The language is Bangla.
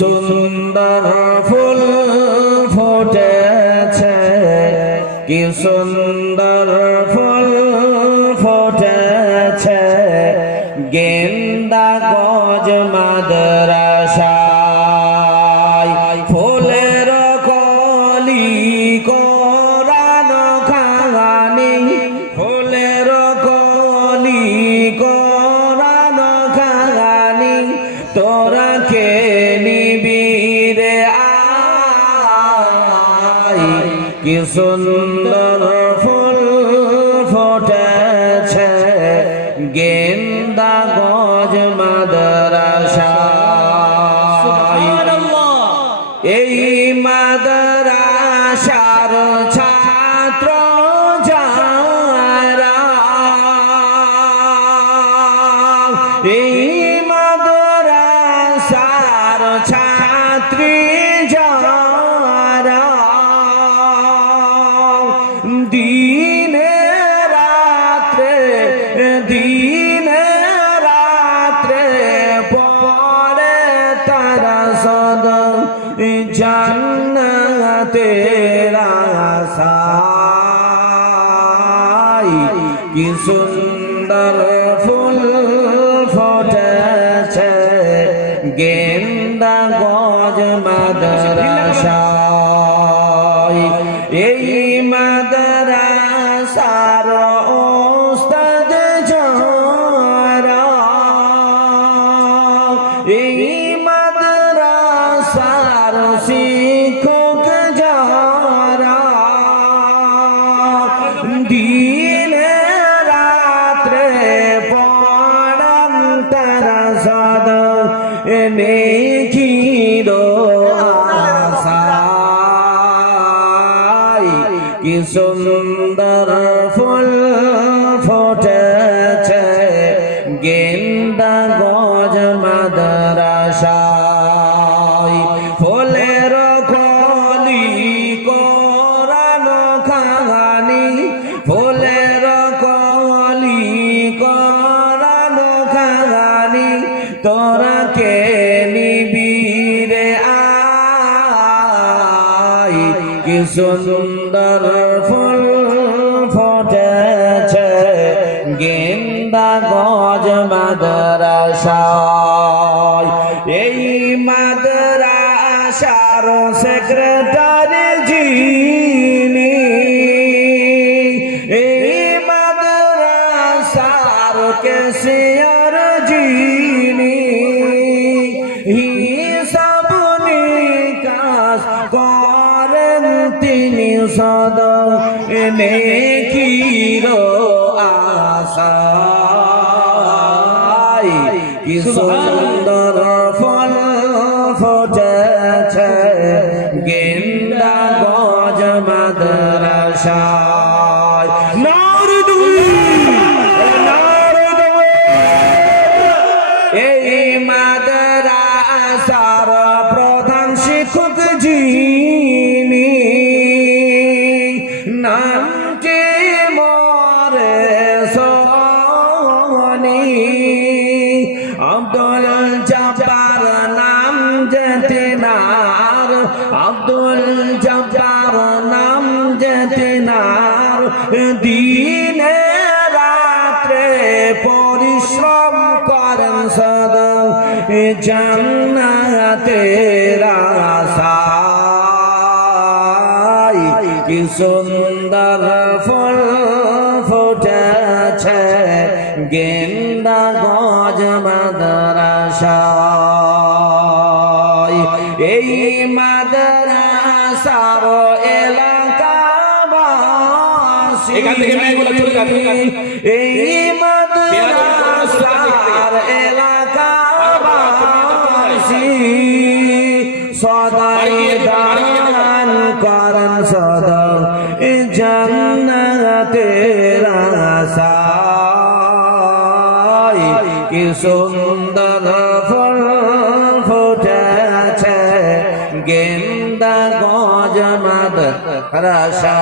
সুন্দর ফুল ফুটেছে। কি সুন্দর ফুল ফুটেছে। গেন্দা গজ মাদ্রাসায় ফুলের কলি কোরআন খানি ফুলের কলি কোরআন খানি তোরা কে কি সুন্দর ফুল ফুটেছে। গেন্দা গজ মাদ্রাসা। এই মাদ্রাসার ছাত্র যারা এই জান্নাতে রাসাই কি সুন্দর ফুল ফুটেছে গেন্দা গজ মাদ্রাসায়। এই মাদ্রাসার ওস্তাদ এই মাদ্রাসার দিনে রাত্রে পড়ান তারা সদা নেই কিরো তোরা কে নিবি রে আয় কি সুন্দর ফুল ফুটেছে। গেন্দা গজ মাদ্রাসায়। এই মাদ্রাসার সেক্রেটারি যিনি মাদ্রাসার কেসিয়ার যিনি হিসাব নিকাশ করেন তিনি সদ এনে কিরো আশায়। কি সুন্দর ফল ফুটেছে, গেন্দা গজ মাদ্রাসায়। শিক্ষক যিনি নামটি মরে সোনি। আব্দুল জব্বার নাম জেতিনার আব্দুল জব্বার নাম দিনে রাত্রে জান্নাতে রাসাই কি সুন্দর ফল ফুটেছে গেন্দা গজ মাদ্রাসায়। এই মাদ্রাসার যাবে। এই মাদ্রাসার সদাই দান করেন সদা জান্নাতে রাসাই কি সুন্দর ফল ফুটেছে গেন্দা গজ মাদ রসা